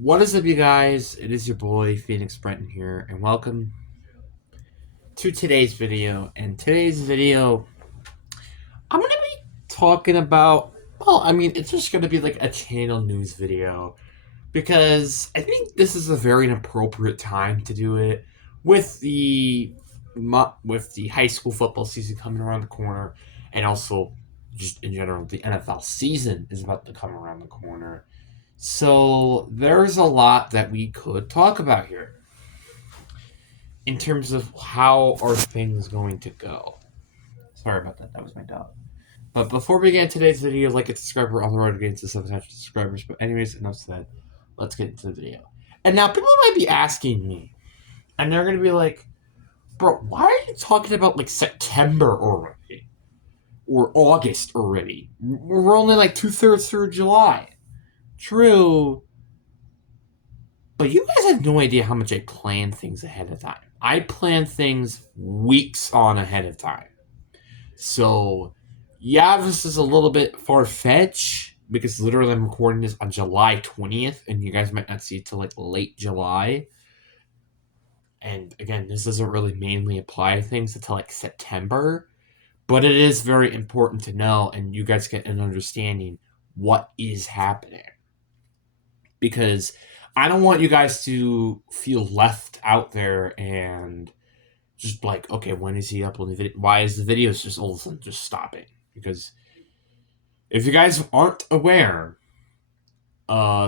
What is up, you guys? It is your boy Phoenix Brenton here, and welcome to today's video. And today's video, I'm gonna be talking about. Well, it's just gonna be like a channel news video because I think this is a very appropriate time to do it with the high school football season coming around the corner, and also just in general, the NFL season is about to come around the corner. So there's a lot that we could talk about here in terms of how are things going to go. Sorry about that. That was my dog. But before we get into today's video, like and subscribe. We're on the road to getting to 700 subscribers. But anyways, enough said. Let's get into the video. And now people might be asking me, and they're gonna be like, "Bro, why are you talking about like September already or August already? We're only like 2/3 through July." True, but you guys have no idea how much I plan things ahead of time. I plan things weeks on ahead of time. So, yeah, this is a little bit far fetched because literally I'm recording this on July 20th, and you guys might not see it till like late July. And again, this doesn't really mainly apply to things until like September, but it is very important to know, and you guys get an understanding what is happening because I don't want you guys to feel left out there and just like, okay, when is he uploading the video? Why is the videos just all of a sudden just stopping? Because if you guys aren't aware,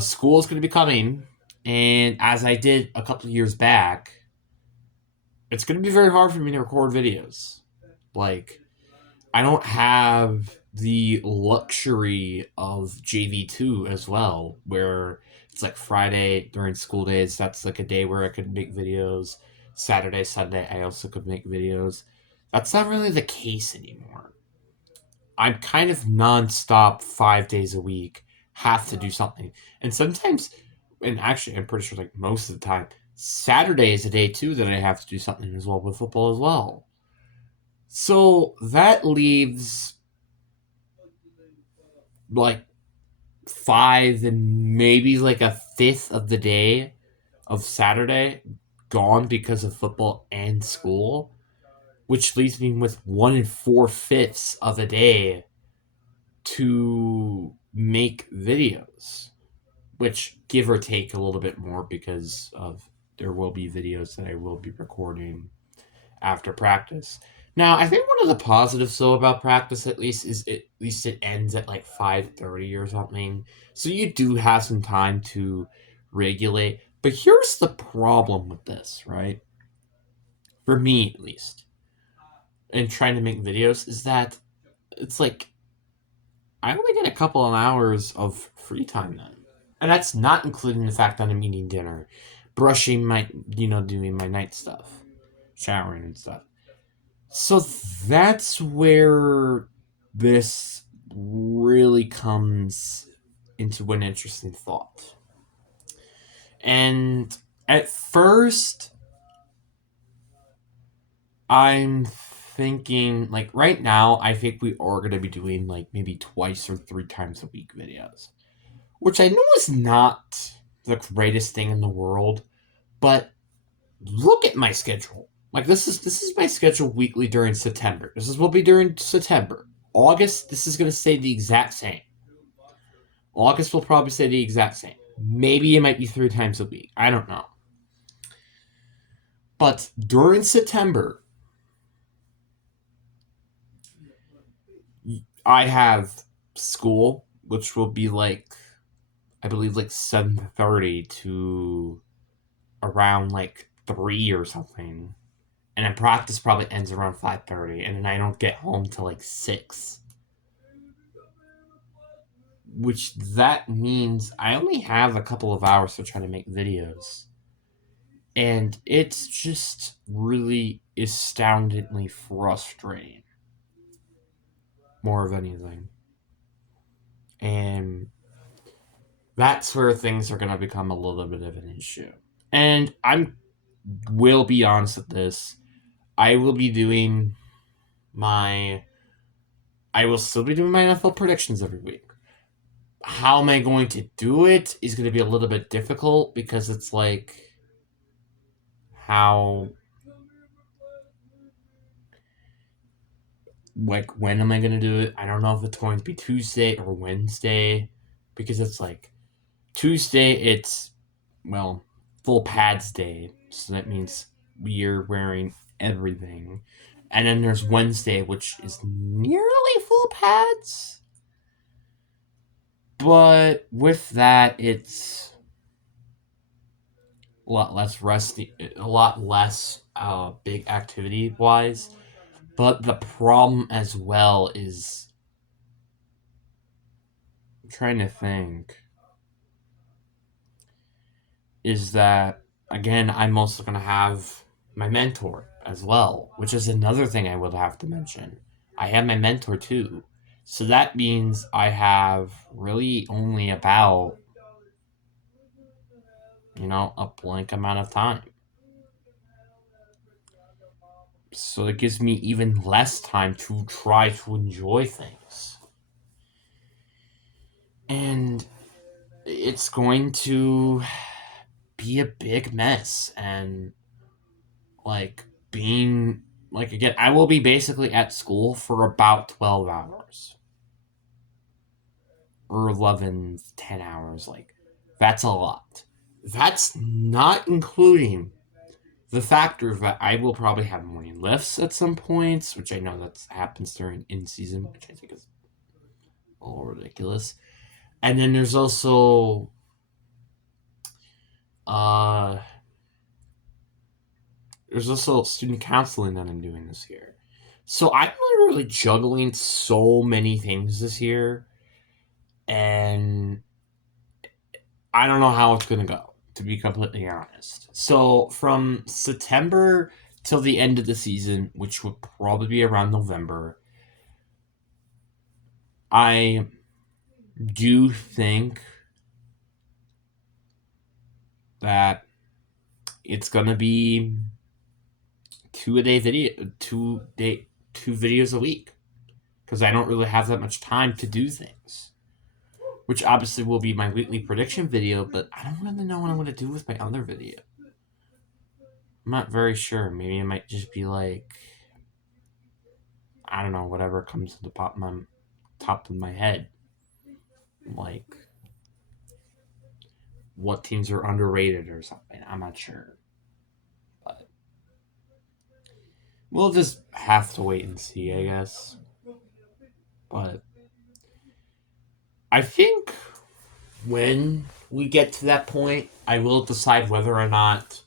school is going to be coming, and as I did a couple of years back, it's going to be very hard for me to record videos. Like, I don't have the luxury of JV2 as well, where it's like Friday during school days. That's like a day where I could make videos. Saturday, Sunday, I also could make videos. That's not really the case anymore. I'm kind of nonstop 5 days a week, have to do something. And sometimes, and actually, I'm pretty sure like most of the time, Saturday is a day too that I have to do something as well with football as well. So that leaves like five and maybe like a fifth of the day of Saturday gone because of football and school, which leaves me with 1 4/5 of a day to make videos, which give or take a little bit more because of there will be videos that I will be recording after practice. Now, I think one of the positives though about practice at least it ends at like 5:30 or something. So you do have some time to regulate. But here's the problem with this, right? For me at least, in trying to make videos is that it's like I only get a couple of hours of free time then. And that's not including the fact that I'm eating dinner, brushing my, doing my night stuff, showering and stuff. So that's where this really comes into an interesting thought. And at first, I'm thinking, like, right now, I think we are going to be doing, like, maybe twice or 3 times a week videos, which I know is not the greatest thing in the world, but look at my schedule. Like this is my schedule weekly during September. This is what will be during September. August, this is gonna stay the exact same. August will probably stay the exact same. Maybe it might be 3 times a week. I don't know. But during September, I have school, which will be like I believe like 7:30 to around like 3 or something. And then practice probably ends around 5:30, and then I don't get home till like 6. Which that means I only have a couple of hours to try to make videos. And it's just really astoundingly frustrating. More of anything. And that's where things are going to become a little bit of an issue. And will be honest with this. I will be doing my I will still be doing my NFL predictions every week. how am I going to do it is going to be a little bit difficult because it's like how like when am I going to do it? I don't know if it's going to be Tuesday or Wednesday because it's like Tuesday it's well full pads day, so that means we're wearing everything. And then there's Wednesday, which is nearly full pads. But with that, it's a lot less rusty, a lot less big activity wise. But the problem as well is I'm trying to think is that again I'm also gonna have my mentor as well, which is another thing I would have to mention. I have my mentor too. So that means I have really only about, a blank amount of time. So it gives me even less time to try to enjoy things. And it's going to be a big mess. And, like, being, like, again, I will be basically at school for about 12 hours. Or 11, 10 hours. Like, that's a lot. That's not including the factor that I will probably have morning lifts at some points, which I know that happens during in season, which I think is a little ridiculous. And then there's also uh student counseling that I'm doing this year. So I'm literally juggling so many things this year, and I don't know how it's gonna go, to be completely honest. So from September till the end of the season, which would probably be around November, I do think that it's gonna be two videos a week because I don't really have that much time to do things. Which obviously will be my weekly prediction video, but I don't really know what I'm gonna do with my other video. I'm not very sure. Maybe it might just be like, I don't know, whatever comes to the top of my head, like what teams are underrated or something. I'm not sure, but we'll just have to wait and see, I guess. But I think when we get to that point, I will decide whether or not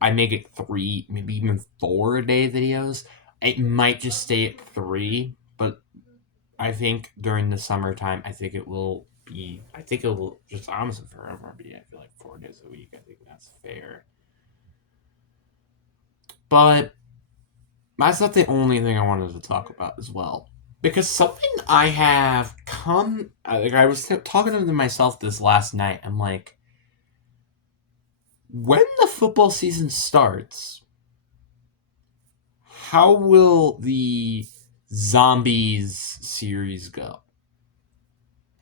I make it 3, maybe even 4-a-day videos. It might just stay at 3, but I think during the summertime, I think it will just honestly forever be, I feel like 4 days a week. I think that's fair. But that's not the only thing I wanted to talk about as well. Because something I have I was talking to myself this last night. I'm like, when the football season starts, how will the Zombies series go?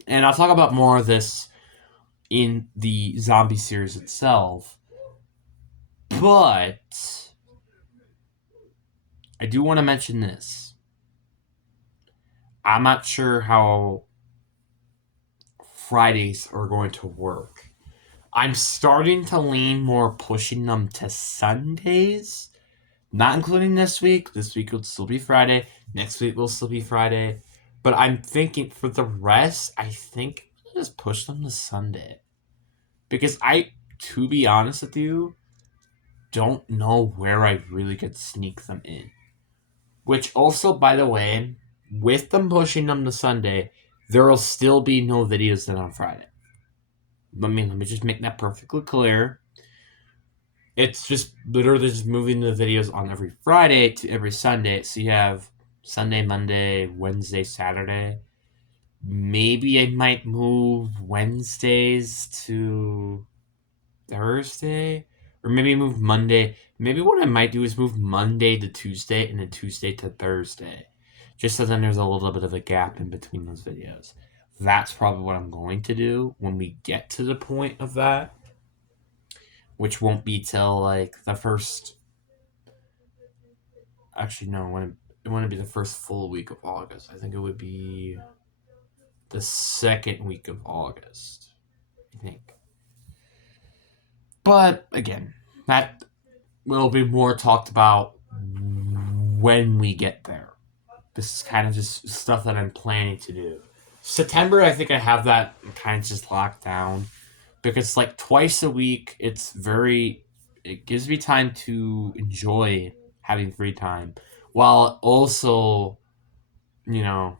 And I'll talk about more of this in the zombie series itself. But I do want to mention this. I'm not sure how Fridays are going to work. I'm starting to lean more pushing them to Sundays. Not including this week. This week will still be Friday. Next week will still be Friday. But I'm thinking for the rest, I think I'll just push them to Sunday. Because to be honest with you, don't know where I really could sneak them in. Which also, by the way, with them pushing them to Sunday, there will still be no videos then on Friday. Let me just make that perfectly clear. It's just literally just moving the videos on every Friday to every Sunday. So you have Sunday, Monday, Wednesday, Saturday. Maybe I might move Wednesdays to Thursday. Or maybe move Monday. Maybe what I might do is move Monday to Tuesday and then Tuesday to Thursday. Just so then there's a little bit of a gap in between those videos. that's probably what I'm going to do when we get to the point of that, which won't be till like the first. Actually, no, it wouldn't be the first full week of August. I think it would be the second week of August. I think. But again, that will be more talked about when we get there. This is kind of just stuff that I'm planning to do. September, I think I have that kind of just locked down because like twice a week, it gives me time to enjoy having free time while also, you know,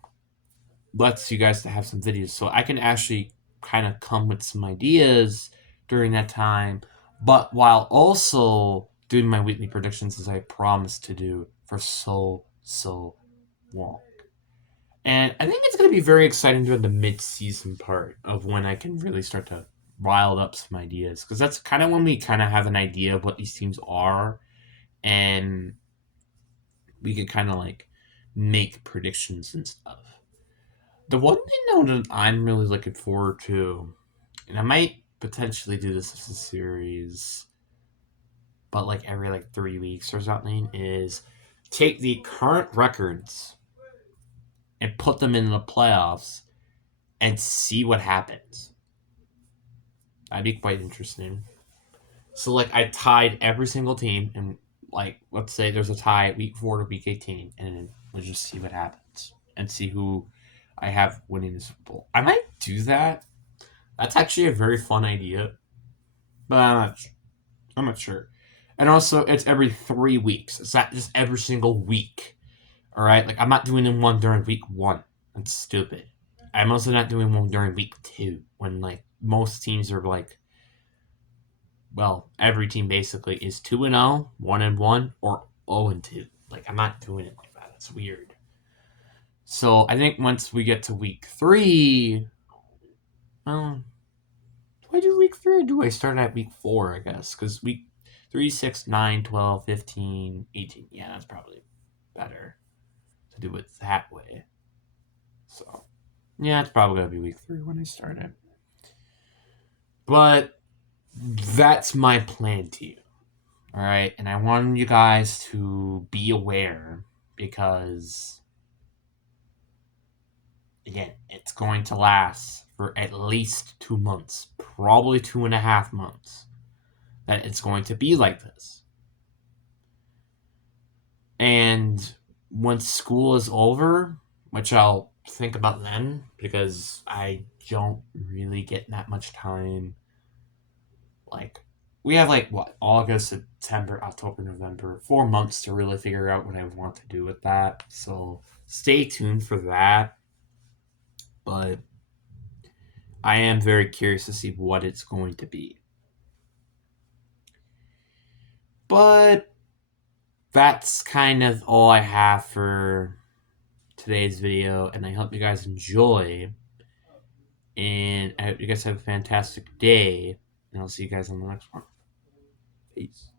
lets you guys to have some videos. So I can actually kind of come with some ideas during that time, but while also doing my weekly predictions as I promised to do for so long. And I think it's going to be very exciting during the mid-season part of when I can really start to rile up some ideas. Because that's kind of when we kind of have an idea of what these teams are. And we can kind of like make predictions and stuff. The one thing though that I'm really looking forward to, and I might potentially do this as a series, but like every like 3 weeks or something, is take the current records and put them in the playoffs and see what happens. That'd be quite interesting. So like I tied every single team, and like let's say there's a tie at week 4 to week 18, and let's just see what happens and see who I have winning the Super Bowl. I might do that. That's actually a very fun idea, but I'm not sure. And also, it's every 3 weeks. It's not just every single week. All right, like I'm not doing one during week 1. That's stupid. I'm also not doing one during week 2 when like most teams are like, well, every team basically is 2-0, 1-1, or 0-2. Like I'm not doing it like that. It's weird. So I think once we get to week 3, well, do I do week 3 or do I start at week 4? I guess because week 3, 6, 9, 12, 15, 18. Yeah, that's probably better to do it that way. So yeah, it's probably gonna be week 3 when I start it. But that's my plan to you. All right, and I want you guys to be aware because again, it's going to last for at least 2 months, probably 2.5 months. That it's going to be like this. And once school is over, which I'll think about then because I don't really get that much time. Like, we have like what, August, September, October, November, 4 months to really figure out what I want to do with that. So stay tuned for that. But I am very curious to see what it's going to be. But that's kind of all I have for today's video, and I hope you guys enjoy. And I hope you guys have a fantastic day, and I'll see you guys on the next one. Peace.